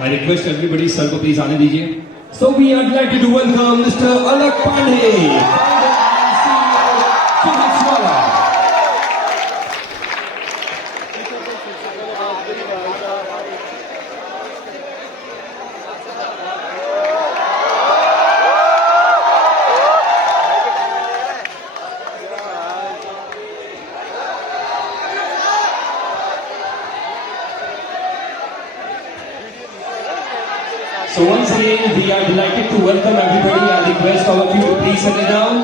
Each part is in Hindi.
I request everybody, sir, को please आने दीजिए. So we are delighted to welcome Mr. Alak Pandey, founder and CEO, Physicswallah. So once again, we are delighted to welcome everybody. I request all of you to please settle down.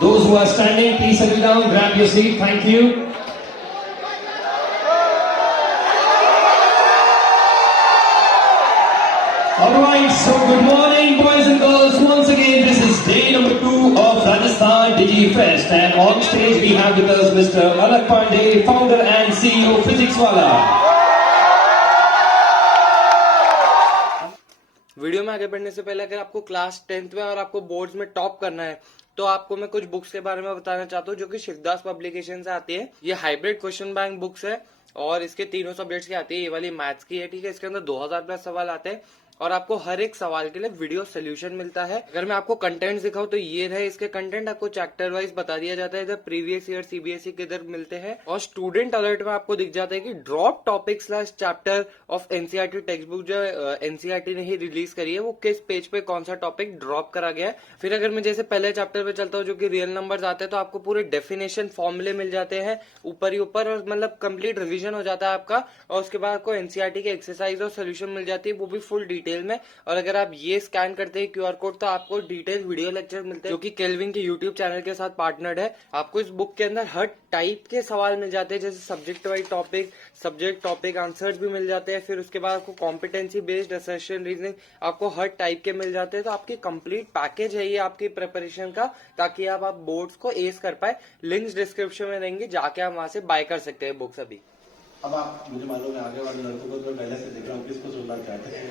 Those who are standing, please settle down, grab your seat. Thank you. Alright, so good morning boys and girls. Once again, this is day number 2 of Rajasthan DigiFest. And on stage we have with us Mr. Alak Pandey, founder and CEO, Physicswallah. Video में आगे बढ़ने से पहले अगर आपको क्लास 10th में और आपको बोर्ड्स में टॉप करना है तो आपको मैं कुछ बुक्स के बारे में बताना चाहता हूँ जो कि शिवदास पब्लिकेशन से आती है। ये हाइब्रिड क्वेश्चन बैंक बुक्स है और इसके तीनों सब्जेक्ट्स की आती है। ये वाली मैथ्स की है, ठीक है। इसके अंदर 2000 प्लस सवाल आते हैं और आपको हर एक सवाल के लिए वीडियो सोल्यूशन मिलता है। अगर मैं आपको कंटेंट दिखाऊं तो ये रहे इसके कंटेंट। आपको चैप्टर वाइज बता दिया जाता है, इधर प्रीवियस ईयर सीबीएसई के इधर मिलते हैं और स्टूडेंट अलर्ट में आपको दिख जाता है कि drop topic slash chapter of NCERT text book जो एनसीईआरटी ने ही रिलीज करी है वो किस पेज पे कौन सा टॉपिक ड्रॉप करा गया है। फिर अगर मैं जैसे पहले चैप्टर पे चलता हूँ जो कि रियल नंबर्स आते हैं तो आपको पूरे डेफिनेशन फॉर्मूले मिल जाते हैं ऊपर ही ऊपर और मतलब कंप्लीट रिविजन हो जाता है आपका। और उसके बाद आपको एनसीईआरटी की एक्सरसाइज और सोल्यूशन मिल जाती है, वो भी फुल डिटेल में। और अगर आप ये स्कैन करते हैं क्यूआर कोड तो आपको डिटेल वीडियो लेक्चर मिलते हैं जो कि केल्विन के यूट्यूब चैनल के साथ पार्टनर्ड है। आपको इस बुक के अंदर हर टाइप के सवाल मिल जाते हैं, जैसे subject wise topic, subject topic answers भी मिल जाते हैं। फिर उसके बाद आपको कॉम्पिटेंसी बेस्ड असर्शन रीजनिंग आपको हर टाइप के मिल जाते हैं। तो आपकी कंप्लीट पैकेज है ये आपकी प्रिपरेशन का, ताकि आप बोर्ड्स को एस कर पाए। लिंक्स डिस्क्रिप्शन में रहेंगे, जाके आप वहां से बाय कर सकते हैं बुक्स अभी। अब आप मुझे मालूम है आगे वाले लड़कों को तो पहले से देख रहा हूँ किसको सुनना चाहते हैं।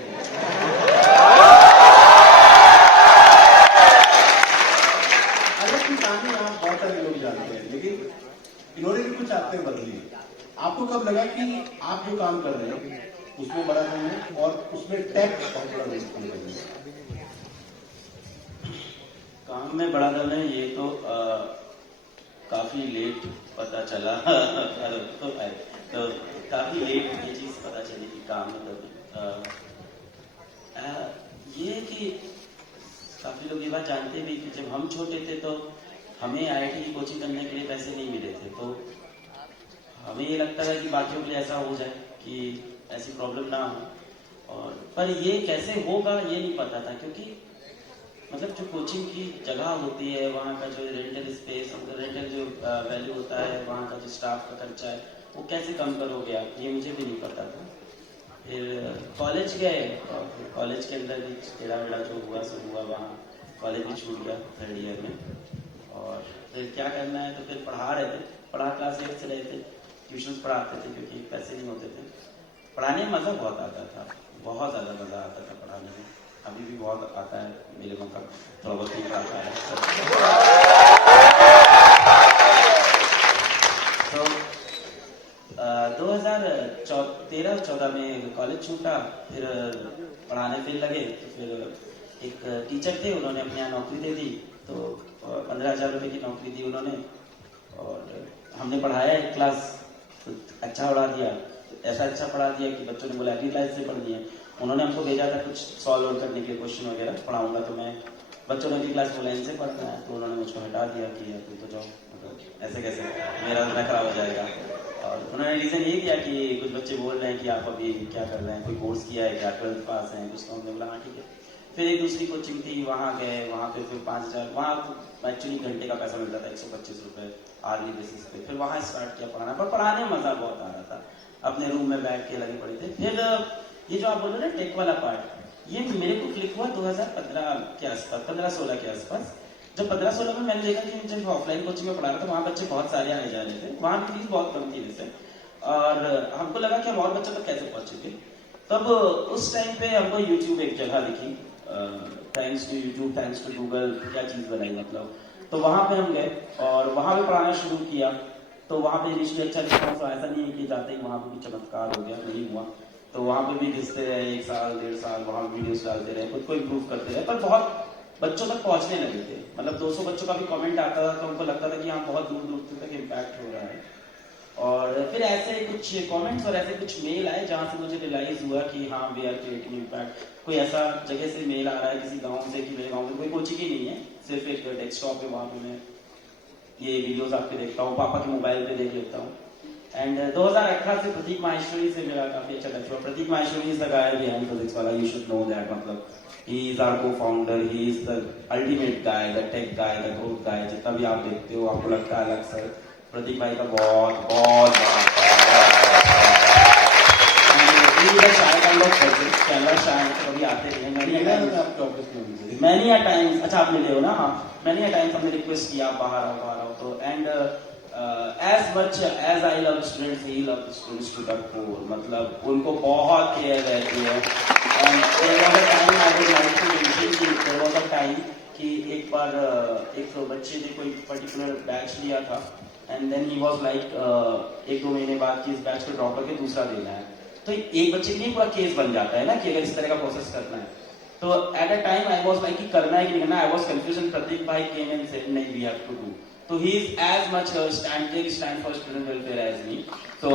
अलग की कहानी आप बहुत सारे लोग जानते हैं, लेकिन इन्होंने भी कुछ आदतें बदली। आपको कब लगा कि आप जो काम कर रहे हैं उसमें बड़ा नहीं है और उसमें टेक बहुत बड़ा रोल है? काम में बड़ा दम है ये तो काफी लेट पता चला तो काफी लेट ये चीज पता चली कि काम मतलब ये कि काफी लोग ये बात जानते भी कि जब हम छोटे थे तो हमें आईआईटी की कोचिंग करने के लिए पैसे नहीं मिले थे, तो हमें ये लगता है कि बाकियों के लिए ऐसा हो जाए कि ऐसी प्रॉब्लम ना हो। और पर ये कैसे होगा ये नहीं पता था, क्योंकि मतलब जो कोचिंग की जगह होती है, वहाँ का जो रेंटल स्पेस, रेंटल जो वैल्यू होता है, वहाँ का जो स्टाफ का खर्चा है, वो कैसे कम करोगे आप, ये मुझे भी नहीं पता था। फिर कॉलेज गए और फिर कॉलेज के अंदर भी टेढ़ा वेढ़ा जो हुआ सो हुआ, वहाँ कॉलेज भी छूट गया 3rd ईयर में। और फिर क्या करना है तो फिर पढ़ा रहे थे, पढ़ा क्लास 8 से रहे थे, ट्यूशन पढ़ाते थे क्योंकि पैसे नहीं होते थे। पढ़ाने में मज़ा बहुत आता था, बहुत ज़्यादा मज़ा आता था पढ़ाने में। अभी भी बहुत आता है मेरे मतलब थोड़ा बहुत नहीं आता है। तो 2013-14 में कॉलेज छूटा, फिर पढ़ाने फिर लगे। तो फिर एक टीचर थे, उन्होंने अपने यहाँ नौकरी दे दी, तो 15,000 रुपये की नौकरी दी उन्होंने। और हमने पढ़ाया एक क्लास, तो अच्छा पढ़ा दिया, ऐसा अच्छा पढ़ा दिया कि बच्चों ने बोला अगली क्लास से पढ़नी है। उन्होंने हमको भेजा था कुछ सॉल्व करने के लिए, क्वेश्चन वगैरह पढ़ाऊंगा, तो मैं बच्चों ने अगली क्लास बोला इनसे पढ़ना है, तो उन्होंने मुझको हटा दिया कि तुम तो जाओ, मतलब ऐसे कैसे, मेरा तो खराब हो जाएगा। और उन्होंने रीजन ये किया कि कुछ बच्चे बोल रहे हैं कि आप अभी क्या कर रहे हैं, कोई कोर्स किया है क्या, 12th पास है कुछ, तो हमने बोला हाँ ठीक है। फिर एक दूसरी कोचिंग थी, वहाँ गए, वहाँ पे फिर 5,000, वहाँ एक्चुअली घंटे का पैसा मिलता था 125 रुपये आर्ली बेसिस पे। फिर वहाँ स्टार्ट किया पढ़ाना, पर पढ़ाने में मजा बहुत आ रहा था, अपने रूम में बैठ के लगे पड़े थे। फिर ये जो आप बोल रहे हैं टेक वाला पार्ट, ये मेरे को क्लिक हुआ 2015 के आसपास, 15-16 के आसपास। जब 15-16 में मैंने देखा कि जब ऑफलाइन कोचिंग में पढ़ा रहा था, वहाँ बच्चे बहुत सारे आने जा रहे थे, वहाँ भी फीस बहुत कम थी वैसे, और हमको लगा कि हम और बच्चों तक कैसे पहुंचेंगे। तब उस टाइम पे हमको यूट्यूब एक जगह दिखी, thanks to YouTube, thanks to Google, क्या चीज बनाई मतलब। तो वहां पे हम गए और वहां पे पढ़ाना शुरू किया। तो वहां पे इनिशियली अच्छा रिस्पॉन्स, ऐसा नहीं है कि जाते ही वहां पे भी चमत्कार हो गया, नहीं हुआ। तो वहां पे भी घिसते रहे 1 साल 1.5 साल, वहां वीडियोस डालते रहे, खुद को इम्प्रूव करते रहे, पर बहुत बच्चों तक पहुंचने लगे थे। मतलब 200 बच्चों का भी कमेंट आता था तो उनको लगता था कि हाँ बहुत दूर दूर तक इम्पैक्ट हो रहा है। और फिर ऐसे कुछ कमेंट्स और ऐसे कुछ मेल आए जहां से मुझे रियलाइज हुआ कि हाँ वी आर क्रिएटिंग इम्पैक्ट। कोई ऐसा जगह से मेल आ रहा है किसी गांव से कि मेरे गांव में कोई कोचिंग ही नहीं है, सिर्फ एक डेस्कटॉप है, वहां पे मैं ये वीडियोस आपके देखता हूँ, पापा के मोबाइल पे देख लेता हूँ। एंड 2018 से प्रतीक माहेश्वरी से मेरा काफी अच्छा टच हुआ। Prateek Maheshwari is the guy behind physics वाला, यू शुड नो दैट। मतलब he is our cofounder, he is the ultimate guy, the tech guy, the growth guy. जितना भी आप देखते हो आपको लगता है अलग सर, प्रतीक भाई का बहुत बहुत कैमरा शायद कभी आते नहीं, मैनी अ टाइम्स, अच्छा आप मिले हो ना, हाँ मैनी अ टाइम्स हमने रिक्वेस्ट किया आप बाहर आओ तो। And as much as I love students, he loves students to the core. मतलब उनको बहुत केयर रहती है। And there was a time I would like to mention कि there was a time कि एक बार एक बच्चे ने कोई पर्टिकुलर बैच लिया था and then he was like 1-2 महीने बाद कि इस बैच को ड्रॉप करके दूसरा देना है। तो एक बच्चे के लिए पूरा केस बन जाता है ना कि अगर इस तरह का प्रोसेस करना है। तो at a time I was like कि करना है कि नहीं करना। I was confusion. प्रतीक भाई केम एंड सेड नहीं वी हैव टू डू। तो he is as much stand for student welfare as me. तो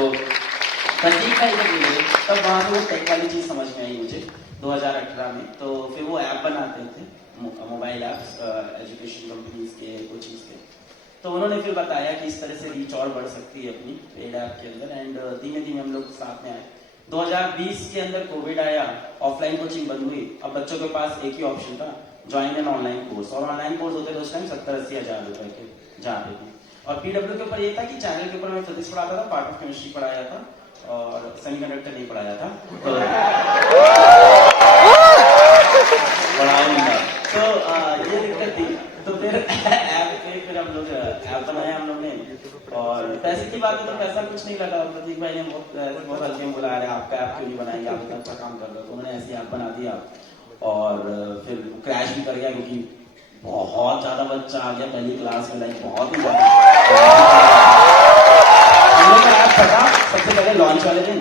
प्रतीक भाई जब मिले तब वहां से वो टेक वाली चीज समझ में आई मुझे 2018 में। तो फिर वो ऐप बनाते थे, मोबाइल ऐप्स एजुकेशन कंपनीज के, कोचिंग्स के। तो उन्होंने फिर बताया कि इस तरह से रीच और बढ़ सकती है अपनी पेड ऐप के अंदर। एंड धीमे धीमे हम लोग साथ में आए। 2020 के अंदर कोविड आया, ऑफलाइन कोचिंग बंद हुई। अब बच्चों के पास एक ही ऑप्शन था, ज्वाइन एन ऑनलाइन कोर्स। और ऑनलाइन कोर्स होते थे उस टाइम 70-80 हजार रुपए के जहाँ पे भी। और पीडब्ल्यू के ऊपर ये था कि चैनल के ऊपर मैं फिजिक्स पढ़ाता था, पार्ट ऑफ केमिस्ट्री पढ़ाया था और सेमीकंडक्टर नहीं पढ़ाया था। तो पढ़ाया नहीं था, तो ये दिक्कत थी। तो फिर ऐप पे फिर हम लोग ऐप बनाया हम लोग ने। और पैसे की बात है तो पैसा कुछ नहीं लगा। प्रतीक भाई ने बहुत हल्के में बुलाया, आपका ऐप क्यों नहीं बनाएंगे, आप इतना अच्छा काम कर रहे हो। तो उन्होंने ऐसी ऐप बना दिया और फिर क्रैश भी कर गया क्योंकि बहुत ज्यादा बच्चा आ गया पहली क्लास में, लाइक बहुत ही ज्यादा। ऐप फटा सबसे पहले लॉन्च वाले दिन।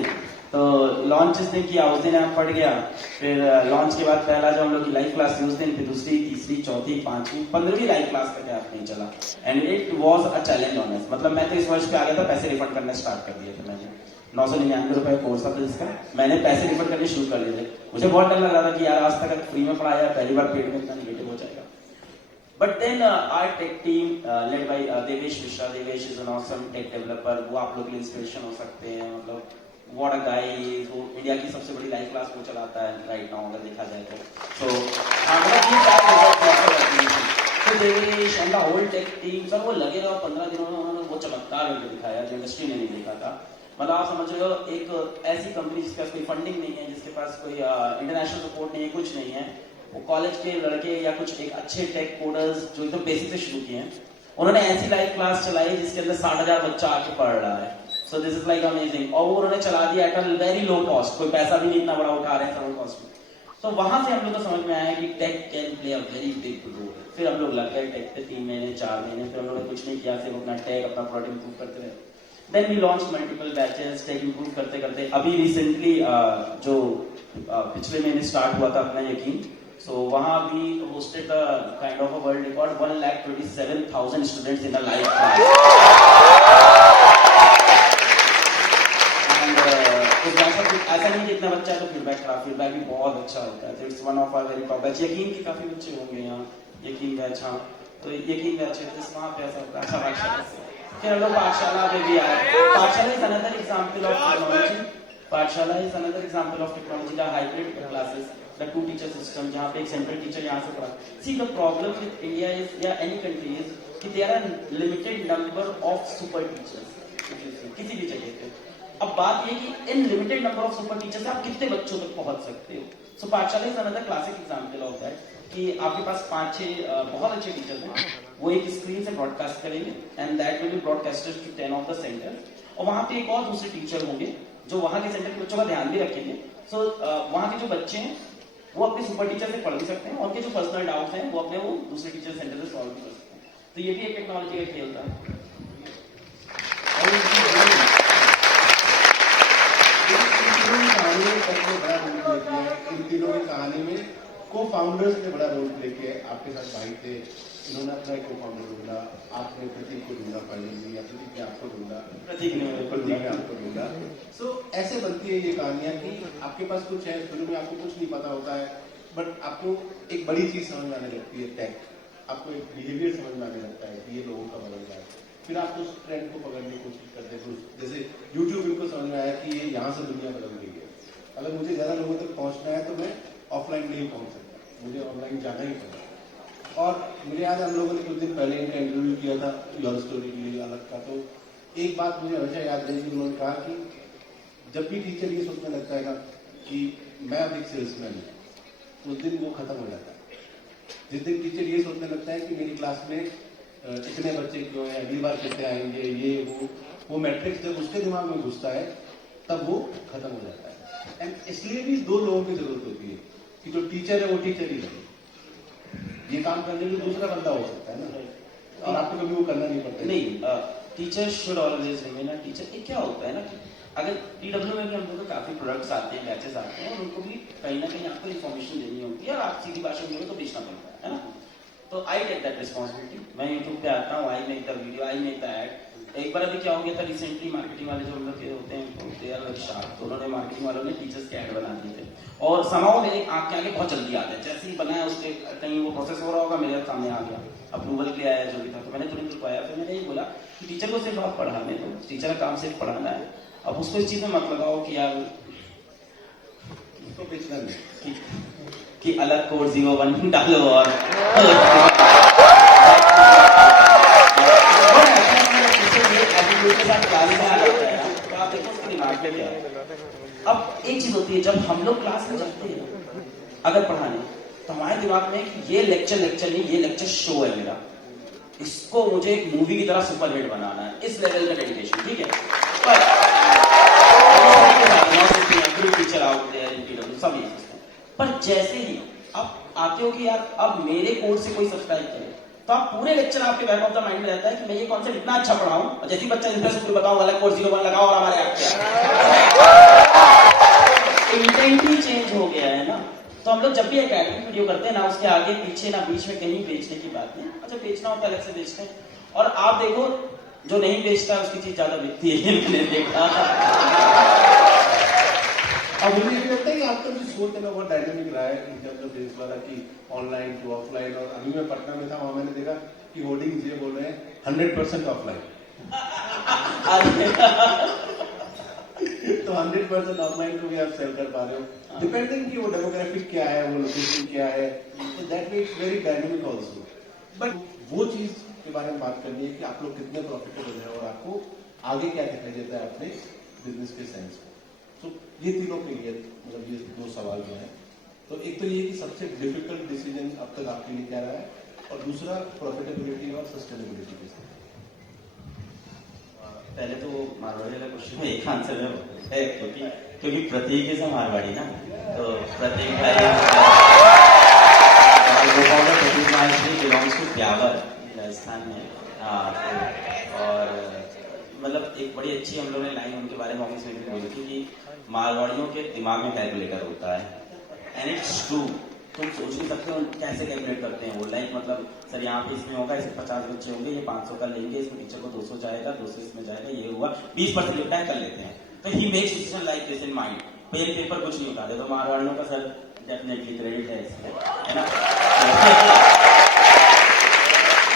तो लॉन्च जिस दिन किया उस दिन ऐप फट गया। फिर लॉन्च के बाद पहला जो हम लोग की लाइव क्लास थी उस दिन, फिर दूसरी, तीसरी, चौथी, 5वीं, 15वीं लाइव क्लास तक ऐप नहीं चला। And it was a challenge on us. मतलब मैं तो इस वर्ष पे आ गया था, पैसे रिफंड करना स्टार्ट कर दिए थे मैंने। 999 रुपए कोर्स था जिसका मैंने पैसे रिफंड करने शुरू कर दिए थे। मुझे बहुत डर लग रहा था कि यार आज तक फ्री में पढ़ाया, पहली बार पेड में इतना निगेटिव हो जाएगा। But then our tech team led by Devesh Mishra. Devesh is an awesome tech developer. वो आप लोग के लिए इंस्पिरेशन हो सकते हैं। मतलब what a guy is, वो इंडिया की सबसे बड़ी लाइव क्लास वो चलाता है राइट नाउ अगर देखा जाए तो। तो Devesh and the whole tech team sir वो लगे रहो 15 दिनों में उन्होंने वो चमत्कार करके दिखाया जो इंडस्ट्री ने नहीं देखा था। मतलब आप समझ रहे हो एक ऐसी कंपनी जिसके पास कोई फंडिंग नहीं है, जिसके पास कोई इंटरनेशनल सपोर्ट नहीं है, कुछ नहीं है, वो कॉलेज के लड़के या कुछ एक अच्छे टेक कोडर्स जो एकदम बेसिक से शुरू किए हैं, उन्होंने ऐसी लाइव क्लास चलाई जिसके अंदर 60,000 बच्चा आके पढ़ रहा है। So this is like amazing. और वो उन्होंने चला दिया at a very low cost, कोई पैसा भी नहीं इतना बड़ा उठा रहे हैं सरल कॉस्ट में। तो वहां से हम लोग को समझ में आया कि tech can play a very big role. फिर हम लोग लग गए टेक पे 3 महीने 4 महीने। फिर हम लोगों ने कुछ नहीं किया, सिर्फ अपना टेक अपना प्रोडक्ट इंप्रूव करते रहे। Then we launch multiple batches tech improve करते करते अभी रिसेंटली जो पिछले महीने स्टार्ट हुआ था अपना यकीन। So वहाँ भी hosted the kind of a world record 1,27,000 students in a live class. And ऐसा नहीं जितना बच्चा तो फीडबैक था, फीडबैक भी बहुत अच्छा होता है। It's one of our very top batch. यकीन के काफी बच्चे होंगे यहाँ, यकीन बैच। हाँ तो यकीन बैच है तो वहाँ पे ऐसा अच्छा। फिर हम लोग पाठशाला में भी आए। पाठशाला is another example of technology. पाठशाला is another example of technology का hybrid classes. The 2 teacher system जहाँ पे एक सेंट्रल टीचर यहाँ से पढ़ा। See the problem with India is या any country is कि there are limited number of super teachers किसी भी जगह पे। अब बात ये कि in limited number of super teachers आप कितने बच्चों तक पहुंच सकते हो। सो पाठशाला is another classic example of that कि आपके पास 5-6 बहुत अच्छे टीचर्स हैं, वो एक स्क्रीन से ब्रॉडकास्ट करेंगे and that will be broadcasted to 10 of the centre. और वहां पे एक और दूसरे टीचर होंगे जो वहां के सेंटर के बच्चों का ध्यान भी रखेंगे। सो वहां के जो बच्चे हैं वो अपने सुपर टीचर से पढ़ भी सकते हैं और उनके जो पर्सनल डाउट्स हैं वो अपने वो दूसरे टीचर सेंटर से सॉल्व भी कर सकते हैं। तो ये भी एक टेक्नोलॉजी का खेल था। को फाउंडर्स ने बड़ा रोल प्ले किया है। आपके साथ भाई थे, इन्होंने अपना एक को फाउंडर ढूंढा, आपने प्रतीक को ढूंढा फाइनली, या प्रतीक ने आपको ढूंढा, प्रतीक ने आपको ढूंढा। सो ऐसे बनती है ये कहानियां कि आपके पास कुछ है, शुरू में आपको कुछ नहीं पता होता है, बट आपको एक बड़ी चीज समझ में आने लगती है, टेक, आपको एक बिहेवियर समझ में आने लगता है कि ये लोगों का बदल रहा है, फिर आप उस ट्रेंड को पकड़ने की कोशिश करते हैं। जैसे यूट्यूब इनको समझ में आया कि ये यहाँ से दुनिया बदल गई है, अगर मुझे ज्यादा लोगों तक पहुंचना है तो मैं ऑफलाइन नहीं पहुंच सकता, मुझे ऑनलाइन जाना ही पड़ेगा। और मुझे याद है हम लोगों ने कुछ दिन पहले इनका इंटरव्यू किया था योर स्टोरी के लिए अलग का, तो एक बात मुझे हमेशा याद रहेगी, उन्होंने कहा कि जब भी टीचर ये सोचने लगता है ना कि मैं अब एक सेल्समैन हूँ, उस दिन वो खत्म हो जाता है। जिस दिन टीचर ये सोचने लगता है कि मेरी क्लास में इतने बच्चे क्यों हैं, अगली बार कितने आएंगे, ये वो मैट्रिक्स जब उसके दिमाग में घुसता है तब वो खत्म हो जाता है। एंड इसलिए भी दो लोगों की जरूरत होती है कि जो टीचर है वो टीचर ही है, ये काम करने के लिए दूसरा बंदा हो सकता है ना, और आपको कभी वो करना नहीं पड़ता। नहीं, teacher should always remain a teacher. क्या होता है ना कि अगर पीडब्ल्यू में भी हम लोग को काफी प्रोडक्ट्स आते हैं, बैचेस आते हैं, और उनको भी कहीं ना कहीं आपको इन्फॉर्मेशन देनी होती है, और आप सीधी भाषा में तो बेचना पड़ता है ना। तो आई टेक दैट रिस्पॉन्सिबिलिटी। मैं यूट्यूब पे आता हूँ, I make the video, I make the ad. एक बार अभी क्या हो गया था, रिसेंटली मार्केटिंग वाले जो हम लोग होते हैं शार्प, तो उन्होंने मार्केटिंग वालों ने टीचर्स के ऐड बना दिए थे, और समाओ मेरे आंख के आगे बहुत जल्दी आ गया, जैसे ही बनाया उसके कहीं वो प्रोसेस हो रहा होगा, मेरे सामने आ गया, अप्रूवल के लिए आया जो भी था, तो मैंने तुरंत रुकवाया। फिर मैंने ये बोला कि टीचर को सिर्फ आप पढ़ाने दो, टीचर का काम सिर्फ पढ़ाना है, अब उसको इस चीज में मत लगाओ कि यार उसको बेचना नहीं कि अलग कोड 01 डालो और अब एक चीज होती है, जब हम लोग क्लास में जाते हैं अगर पढ़ाने, तो हमारे दिमाग में कि ये लेक्चर नहीं, ये लेक्चर शो है मेरा, इसको मुझे एक मूवी की तरह सुपरहिट बनाना है, इस लेवल का डेडिकेशन, ठीक है। टीचर आउट देयर सब ये, पर जैसे ही आप आते हो कि यार अब मेरे कोर्स से कोई सब्सक्राइब करे, तो आप पूरे लेक्चर आपके बैक ऑफ द माइंड में रहता है कि मैं ये कॉन्सेप्ट इतना अच्छा पढ़ाऊं, और जैसे ही बच्चा इंटरेस्ट को बताऊं अलग कोर्स 01 लगाओ और हमारे ऐप इंटेंट ही चेंज हो गया है ना। तो हम लोग जब भी एकेडमिक वीडियो करते हैं ना, उसके आगे पीछे ना बीच में कहीं बेचने की बात नहीं। अच्छा बेचना होता है अलग से बेचते हैं, और आप देखो जो नहीं बेचता उसकी चीज ज्यादा बिकती है, मैंने देखा। अब मुझे ये लगता है कि आपका जो सोच है ना बहुत डायनेमिक रहा है इन टर्म्स ऑफ बिजनेस वाला, कि ऑनलाइन टू ऑफलाइन। और अभी मैं पटना में था, वहां मैंने देखा कि होर्डिंग्स ये बोल रहे हैं 100% ऑफलाइन। तो 100% ऑफलाइन को भी आप सेल कर पा रहे हो, डिपेंडिंग कि वो डेमोग्राफिक क्या है, वो लोकेशन क्या है, तो that makes very dynamic also. But वो चीज के बारे में बात करनी है कि आप लोग कितने प्रॉफिटेबल है और आपको आगे क्या दिखाई देता है अपने बिजनेस के सेंस में। तो ये तीनों के लिए मतलब ये दो सवाल जो है, तो एक तो ये कि सबसे डिफिकल्ट डिसीजन अब तक आपके लिए क्या रहा है, और दूसरा प्रॉफिटेबिलिटी और सस्टेनेबिलिटी के साथ। पहले तो मारवाड़ी वाला क्वेश्चन में एक आंसर है, क्योंकि प्रतीक इज मारवाड़ी ना, तो प्रतीक बिलोंग्स टू ब्यावर राजस्थान में। और मतलब एक बड़ी अच्छी हम लोगों ने लाइन उनके बारे में ऑफिस में भी बोली थी कि मारवाड़ियों के दिमाग में कैलकुलेटर होता है, एंड इट्स ट्रू। तुम सोच नहीं सकते कैसे कैलकुलेट करते हैं वो, लाइक मतलब सर यहाँ पे इसमें होगा, इसमें 50 बच्चे होंगे, ये 500 का लेंगे, इसमें टीचर को 200 जाएगा, 200 इसमें जाएगा, ये हुआ 20% लिखता है, कर लेते हैं। तो he makes decision like this in mind, pen paper कुछ नहीं होता है। तो मारवाड़ियों का सर डेफिनेटली क्रेडिट है इसमें, है ना।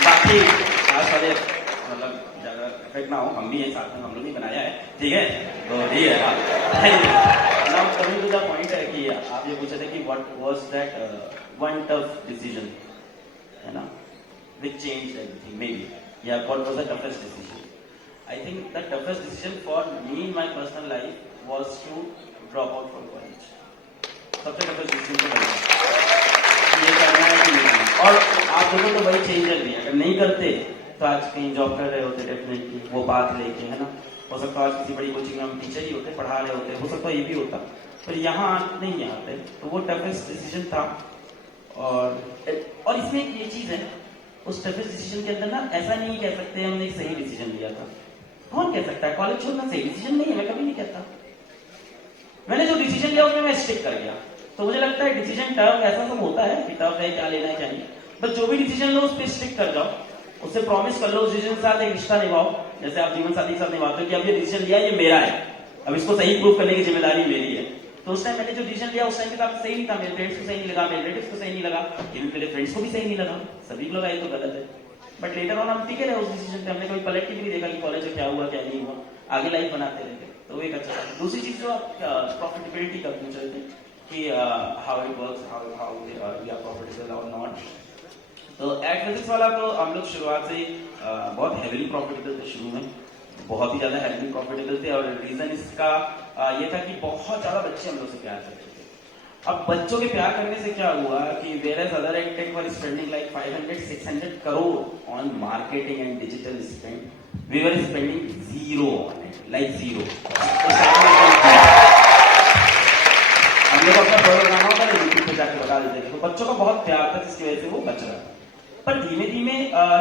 बाकी खास वाले मतलब ज्यादा इफेक्ट ना हो, हम भी हैं साथ में, हम लोग ही बनाया है, ठीक है। तो ठीक है, now coming to the point है कि आप ये पूछे थे कि what was that one tough decision, है ना, which changed everything maybe, yeah, what was the toughest decision? I think the toughest decision for me in my personal life was to drop out from college. सबसे toughest decision तो वही ये करना है कि नहीं, और आप लोगों को वही चेंज कर दिया, अगर नहीं करते तो आज कहीं जॉब कर रहे होते डेफिनेटली वो बात लेके, है ना। हो सकता है आज किसी बड़ी कोचिंग में हम टीचर ही होते, पढ़ा रहे होते, हो सकता है ये भी होता, पर यहाँ नहीं आते। तो वो टफेस्ट डिसीजन था। और इसमें एक ये चीज है, उस टफेस्ट डिसीजन के अंदर ना ऐसा नहीं कह सकते हमने एक सही डिसीजन लिया था। कौन कह सकता है कॉलेज छोड़ना सही डिसीजन नहीं है? मैं कभी नहीं कहता। मैंने जो डिसीजन लिया उसमें मैं स्टिक कर गया। तो मुझे लगता है डिसीजन टर्म ऐसा सब होता है कि टर्म है क्या लेना है क्या नहीं, बट जो भी डिसीजन लो उस पर स्टिक कर जाओ, उससे प्रॉमिस कर लो उस डिसीजन के साथ एक रिश्ता निभाओ। जैसे आप जीवन साथी के साथ निभाते हो कि अब ये डिसीजन लिया ये मेरा है, अब इसको सही प्रूव करने की जिम्मेदारी मेरी है। तो उस टाइम मैंने जो डिसीजन लिया उस टाइम के साथ सही नहीं था, मेरे फ्रेंड्स को सही नहीं लगा, मेरे रिलेटिव्स को सही नहीं लगा, इवन मेरे फ्रेंड्स को भी सही नहीं लगा, सभी को लगा ये तो गलत है। बट लेटर ऑन हम टिके रहे उस डिसीजन पे, हमने कोई पलट के भी नहीं देखा कि कॉलेज में क्या हुआ क्या नहीं हुआ, आगे लाइफ बनाते रहे। तो एक अच्छा था। दूसरी चीज जो आप प्रॉफिटेबिलिटी का पूछ रहे थे कि how it works, how we are profitable और नॉट। तो एट फिजिक्स वाला तो हम लोग शुरुआत से बहुत हेवीली प्रॉफिटेबल थे, शुरू में बहुत ही ज्यादा हेवीली प्रॉफिटेबल थे। और रीजन इसका ये था कि बहुत ज्यादा बच्चे हम लोग से प्यार करते थे। अब बच्चों के प्यार करने से क्या हुआ कि where other edtech were spending like 500-600 crore on marketing and digital spend, we were spending zero on it, like zero. हम लोग अपना प्रोडक्ट बनाना होता है यूट्यूब पे जाके बता देते थे, तो बच्चों का बहुत प्यार था जिसकी वजह से वो बच रहा। पर धीमे धीमे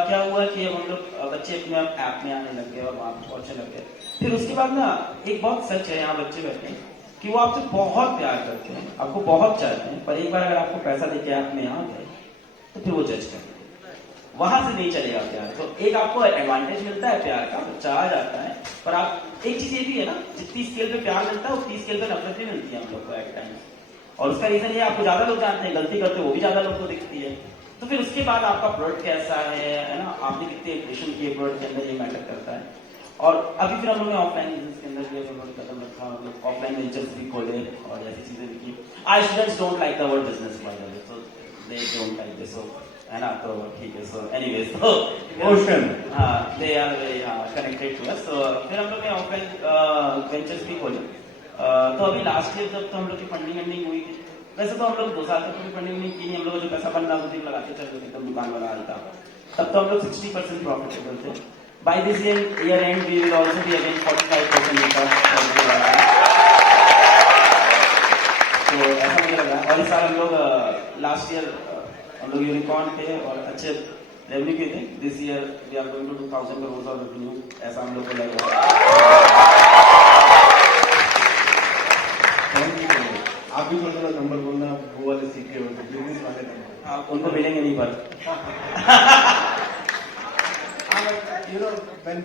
क्या हुआ कि हम लोग बच्चे अपने आप ऐप में आने लग गए और वहां पहुंचने लग गए। फिर उसके बाद ना एक बहुत सच है, यहाँ बच्चे बैठे हैं कि वो आपसे बहुत प्यार करते हैं, आपको बहुत चाहते हैं, पर एक बार अगर आपको पैसा देके ऐप में आ गए तो फिर वो जज करते हैं, वहां से नहीं चलेगा प्यार। तो एक आपको एडवांटेज मिलता है प्यार का, बच्चा आ जाता है, पर आप एक चीज ये भी है ना, जितनी स्केल पे प्यार मिलता है उतनी स्केल पे नफरत भी मिलती है हम लोग को एट टाइम। और उसका रीजन ये आपको ज्यादा लोग जानते हैं, गलती करते वो भी ज्यादा लोग को दिखती है। तो फिर उसके बाद आपका प्रोडक्ट कैसा है ना, आपने कितने इटरेशन किए प्रोडक्ट के अंदर, ये मैटर करता है। और अभी फिर हम लोगों ने ऑफलाइन बिजनेस के अंदर भी हम लोग कदम रखा, ऑफलाइन वेंचर्स भी खोले और ऐसी चीजें भी की। I students don't like the word business by the way, so they don't like this, so है ना, तो ठीक है। सो एनीवेज, तो they are very connected to us. तो फिर हम लोग ने ऑफलाइन वेंचर्स भी खोले। तो अभी लास्ट ईयर जब तो हम लोग की फंडिंग हुई थी, वैसे तो हम लोग 2 साल तक कोई फंडिंग नहीं की, हम लोग जो पैसा बन रहा था लगाते चल रहे एकदम दुकान बना रहा था, तब तो हम लोग 60% प्रॉफिटेबल थे। By this year end we will also be again 45%। तो ऐसा मुझे लगा। और इस साल हम लोग लास्ट ईयर हम लोग यूनिकॉर्न थे और अच्छे रेवेन्यू के थे। This year we are going to do 1000 crore of revenue, ऐसा हम लोग को लग रहा है। आप भी थोड़ा नंबर बोलना, वो वाले सीखे हो बिजनेस वाले नंबर। हाँ, उनको मिलेंगे नहीं पर you know when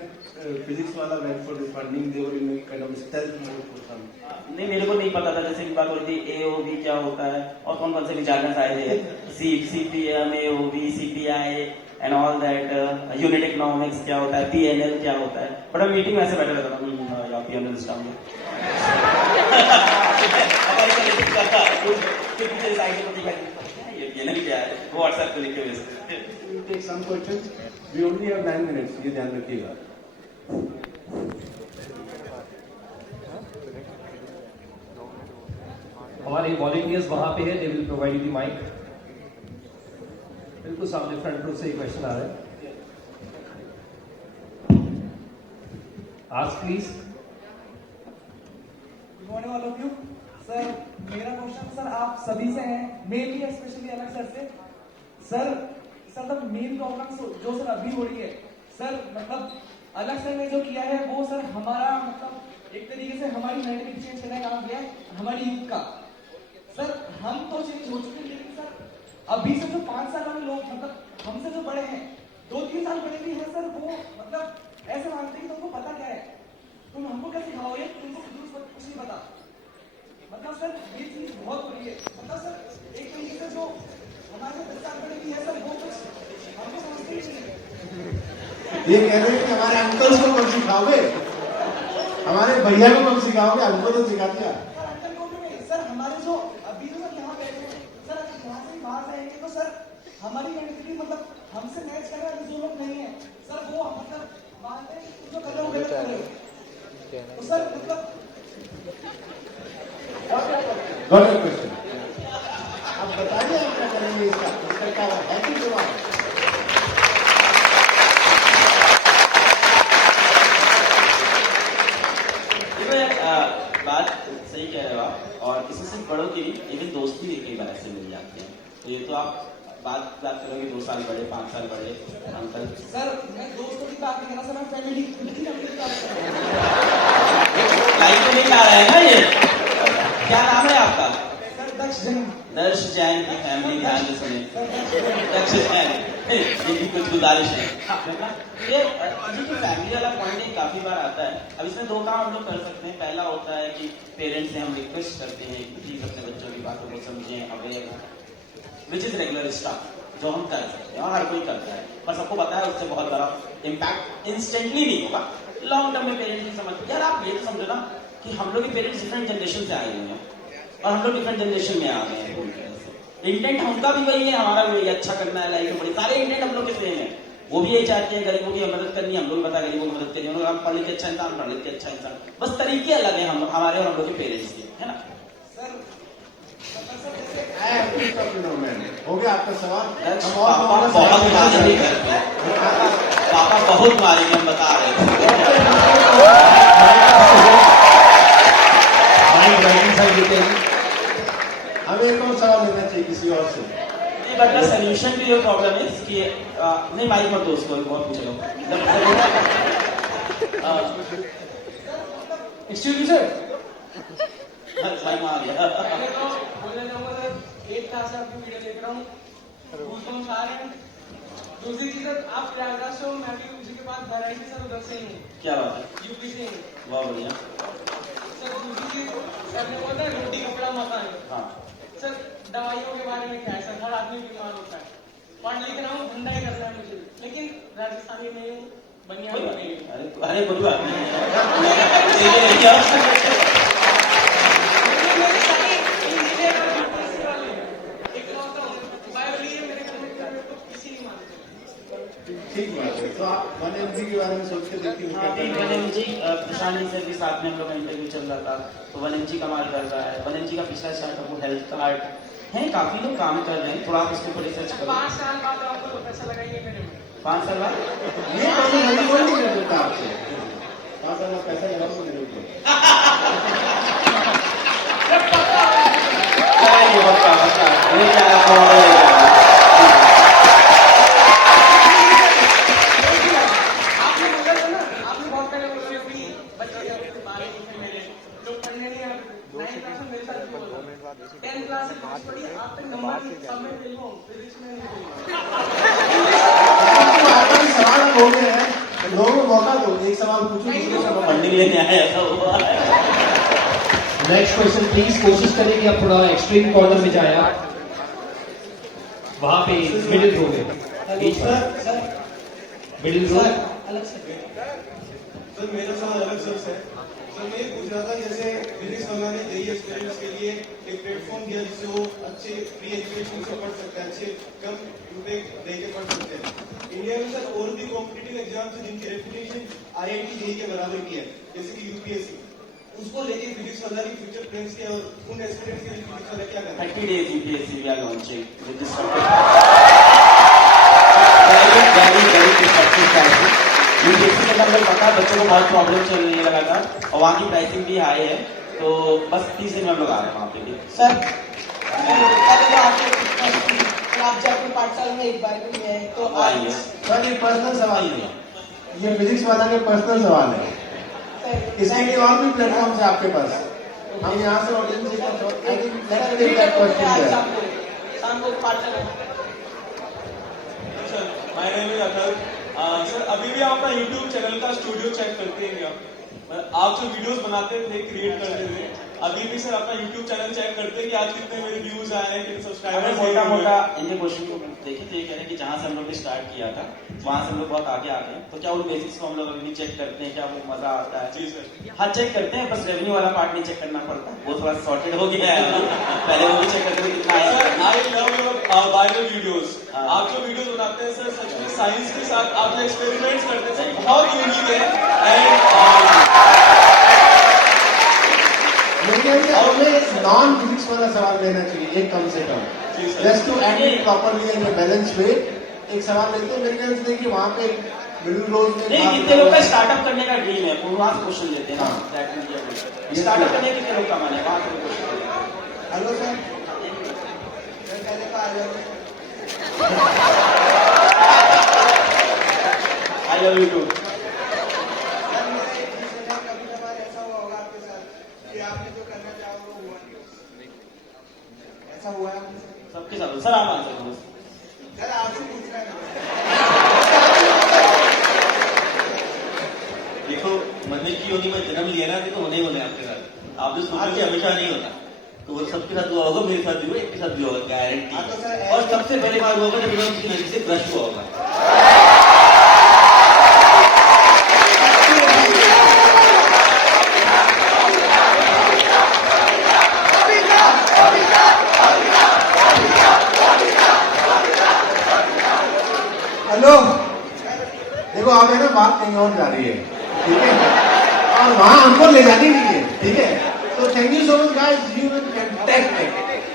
physics वाला went for this funding they were in a kind of stealth mode for some. नहीं, मेरे को नहीं पता था। जैसे की बात हो रही थी AOV क्या होता है और कौन कौन से विचारक आए थे, CPM, AOV, CPI and all that, unit economics क्या होता है, PNL क्या होता है। बट अब मीटिंग में ऐसे बैठा रहता था, या PNL इस टाइम वो व्हाट्सएप पे लिख के भेज। Take some questions. We only have 9 minutes. ये ध्यान रखिएगा। हमारे वॉलंटियर्स वहां पे है, they will provide you the mic. बिल्कुल सामने फ्रंट रो से क्वेश्चन आ रहा है, ask please. Good morning all of you. Sir मेरा क्वेश्चन सर आप सभी से है, मेनली स्पेशली अलग सर से। सर द मेन प्रॉब्लम जो सर अभी हो रही है सर, मतलब अलग सर ने जो किया है वो सर हमारा मतलब एक तरीके से हमारी मेंटालिटी चेंज करने का काम किया है हमारी यूथ का। सर हम तो चेंज हो चुके हैं, लेकिन सर अभी से जो 5 साल वाले लोग मतलब हमसे जो बड़े हैं, 2-3 साल बड़े भी हैं सर, वो मतलब ऐसे मानते हैं कि तुमको पता क्या है, तुम हमको क्या सिखाओगे, तुमको कुछ नहीं पता। मतलब सर ये चीज बहुत हो रही है। मतलब सर एक तरीके से जो हमारे 10 साल बड़े भी है सर, वो कुछ हमको समझते ही नहीं है। ये कह रहे हैं कि हमारे अंकल्स को कब सिखाओगे, हमारे भैया को कब सिखाओगे, हमको तो सिखा दिया। सर अंकल को भी नहीं सर, हमारे जो अभी जो सर यहाँ बैठे हैं सर, यहाँ से बाहर जाएंगे तो सर हमारी मेंटालिटी मतलब हमसे मैच करने वाले जो लोग नहीं है सर, वो मतलब मानते हैं जो कर रहे हो गलत कर रहे हो। तो सर मतलब Got your question. अब बताइए आप क्या करेंगे इसका क्या है कि जवाब? बात सही कह रहे हो आप, और इससे सिर्फ बड़ों की नहीं, इवन दोस्ती भी कई बार ऐसे मिल जाते हैं। तो ये तो आप बात करोगे 2 साल बड़े, 5 साल बड़े अंकल। सर मैं दोस्तों की बात नहीं कर रहा सर, मैं फैमिली की बात कर रहा हूँ। लाइफ में नहीं आ रहा है ना ये। क्या नाम है आपका? सर दक्ष जन्म। दर्श जैन की फैमिली ध्यान से सुने, दक्ष जैन इनकी कुछ गुजारिश है। ये जी की फैमिली वाला पॉइंट एक काफी बार आता है। अब इसमें दो काम हम लोग कर सकते हैं। पहला होता है कि पेरेंट्स से हम रिक्वेस्ट करते हैं कि प्लीज अपने बच्चों की बातों को समझें, अवेयर हो, विच इज रेगुलर स्टाफ, जो हम कर सकते हैं और हर कोई करता है, पर सबको पता है उससे बहुत बड़ा इम्पैक्ट इंस्टेंटली नहीं होगा, लॉन्ग टर्म में पेरेंट्स नहीं समझते। यार आप ये तो समझो ना कि हम लोग के पेरेंट्स डिफरेंट जनरेशन से आए हुए हैं और हम लोग डिफरेंट जनरेशन में आ गए हैं पूरी तरह से। इंटेंट हमका भी वही है, हमारा भी वही, अच्छा करना है लाइफ में, बड़ी सारे इंटेंट हम लोग के सेम है। वो भी यही चाहते हैं गरीबों की मदद करनी, हम लोग बता गरीबों की मदद करनी, हम लोग पढ़ लिख के अच्छा इंसान, पढ़ लिख के अच्छा इंसान, बस तरीके अलग है हम हमारे और हम लोग के पेरेंट्स के, है ना। हो गया आपका सवाल? पापा बहुत मारी नहीं करते, पापा बहुत मारी, हम बता रहे थे। हमें एक और सवाल लेना चाहिए किसी और से। But the solution to your problem is कि नहीं माइक मत दो उसको, एक और पूछ लो। एक्सक्यूज मी सर, माइक आ गया। बोलना चाहूंगा सर, एक क्लास से आपकी वीडियो देख रहा हूँ, गूज़बम्प्स आ रहे हैं। दूसरी चीज सर, आप प्रयागराज से हो, मैं भी उसी के पास घर आई थी सर, उधर से ही हूँ, क्या बात है, यूपी से ही। बहुत बढ़िया। सर दूसरी चीज, सर ने बोला रोटी कपड़ा मकान। हाँ सर दवाइयों के बारे में क्या है सर, हर आदमी बीमार होता है, पढ़ लिख रहा हूँ, धंधा ही करना है मुझे, लेकिन राजस्थान में नहीं हूँ, बनिया कोई में बात नहीं नहीं। हूँ। अरे कोई बात नहीं। ये नहीं क्या? मेरे सारे इंजीनियर और यूपीएससी वाले हैं, इकलौता हूँ, बायोलॉजी है मेरे घर में, मेरे को किसी नहीं मानते। ठीक बात है। तो आप 1mg के बारे में सोच के देखिए क्या अभी करना है। 1mg प्रशांत जी से भी साथ में हम लोग का इंटरव्यू चल रहा था, तो 1mg कमाल कर रहा है। 1mg का पिछला स्टार्टअप वो हेल्थ कार्ड है, काफी लोग काम कर रहे हैं, थोड़ा आप उसके ऊपर रिसर्च करो। 5 साल बाद आपको पैसा लगाइए मेरे में। 5 साल बाद ये पैसे नहीं बोल नहीं कर देता आपसे। 5 साल में पैसा लगाओ तो मेरे ऊपर। ये बता ये क्या है? आपने बोला था ना, आपने बहुत पहले बोला था कि बच्चे मेरे लोग पढ़ने नहीं आते। 9th क्लास में मेरे साथ भी बोला, 10th क्लास से पास पढ़ी, आप पे नंबर सब में फेल हुआ, फिजिक्स में नहीं फेल हुआ। आपका सवाल हो गया है, लोगों को मौका दो, एक सवाल पूछो, दूसरे सवाल फंडिंग लेने आया ऐसा हुआ है। नेक्स्ट क्वेश्चन प्लीज, कोशिश करें कि आप थोड़ा एक्सट्रीम कॉर्नर में जाए, आप वहां पे मिडिल रो में, बीच में मिडिल रो। अलग से सर मेरा सवाल अलग सर से। सर मैं ये पूछ रहा था, जैसे फिजिक्स वाला ने जेईई एस्पिरेंट्स के लिए एक प्लेटफॉर्म दिया जिससे वो अच्छे फ्री एजुकेशन से पढ़ सकते हैं, अच्छे कम रुपए दे के पढ़ सकते हैं। इंडिया में सर और भी कॉम्पिटिटिव एग्जाम्स हैं जिनकी रेपुटेशन आईआईटी जेईई के बराबर की है, जैसे कि यूपीएससी, उसको लेके फिजिक्स वाला की फ्यूचर प्लान्स क्या और उन एस्पिरेंट्स के लिए फिजिक्स वाला क्या करना है? 30 days UPSC we are launching with this very disruptive pricing. UPSC के अंदर पता है बच्चों को बहुत प्रॉब्लम चल रही है लगातार, और वहाँ की प्राइसिंग भी हाई है, तो बस 30 दिन में हम लोग आ रहे हैं वहाँ पे भी। सर आप जब अपनी पाठशाला में एक बार भी नहीं आए तो अब आइए। सर ये पर्सनल सवाल नहीं है, ये फिजिक्स वाला के पर्सनल सवाल है। इसके लिए और भी प्लेटफॉर्म है आपके पास, हम यहाँ से ऑडियंस शाम को पाठशाला sir my name is Atul. Sir अभी भी आप अपना यूट्यूब चैनल का स्टूडियो चेक करते हैं क्या? आप जो वीडियोस बनाते थे, क्रिएट करते थे, अभी भी सर अपना यूट्यूब चैनल चेक करते हैं कि आज कितने मेरे व्यूज आए हैं, कितने सब्सक्राइबर्स मोटा मोटा इनके क्वेश्चन को देखिए तो ये कह रहे हैं कि जहाँ से हम लोग ने स्टार्ट किया था वहाँ से हम लोग बहुत आगे आ गए हैं, तो क्या उन बेसिक्स को हम लोग अभी भी चेक करते हैं, क्या वो मजा आता है? जी सर। हाँ चेक करते हैं, बस रेवेन्यू वाला पार्ट नहीं चेक करना पड़ता, वो थोड़ा सॉर्टेड हो गया है। पहले वो भी चेक करते थे कितना आया। Sir I love your viral videos. हाँ। आप जो वीडियोस बनाते हैं सर, सच में साइंस के साथ आप जो एक्सपेरिमेंट्स करते हैं सर, बहुत यूनिक है। एंड नॉन फिजिक्स वाला सवाल लेना चाहिए एक कम से कम, जी sir. Just to act it properly and balance way. एक सवाल लेते हैं मेरे ख्याल से, देखिए वहाँ पे मिडिल रोज में नहीं, कितने लोग का स्टार्टअप करने का ड्रीम है, वो वहाँ से क्वेश्चन लेते हैं। हाँ। स्टार्टअप करने के कितने लोग का मन है, वहाँ से क्वेश्चन लेते हैं। Hello sir, I love you too. ऐसा हुआ होगा आपके साथ कि आपने जो करना चाहा वो हुआ नहीं, ऐसा हुआ है? नहीं होने आपके साथ, आप जो सोचोगे हमेशा नहीं होता, तो वो सबके साथ हुआ होगा, मेरे साथ भी हुआ, एक के साथ भी होगा, गारंटी। और सबसे पहली बार होगा जब मैं उसकी लड़की से क्रश हुआ होगा। हेलो, देखो आप है ना, बात कहीं और जा रही है, ठीक है, और वहां हमको ले जानी नहीं है, ठीक है। तो thank you so much guys, you will fantastic.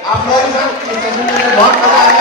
आप लोगों के साथ इस सेशन में बहुत मजा आया।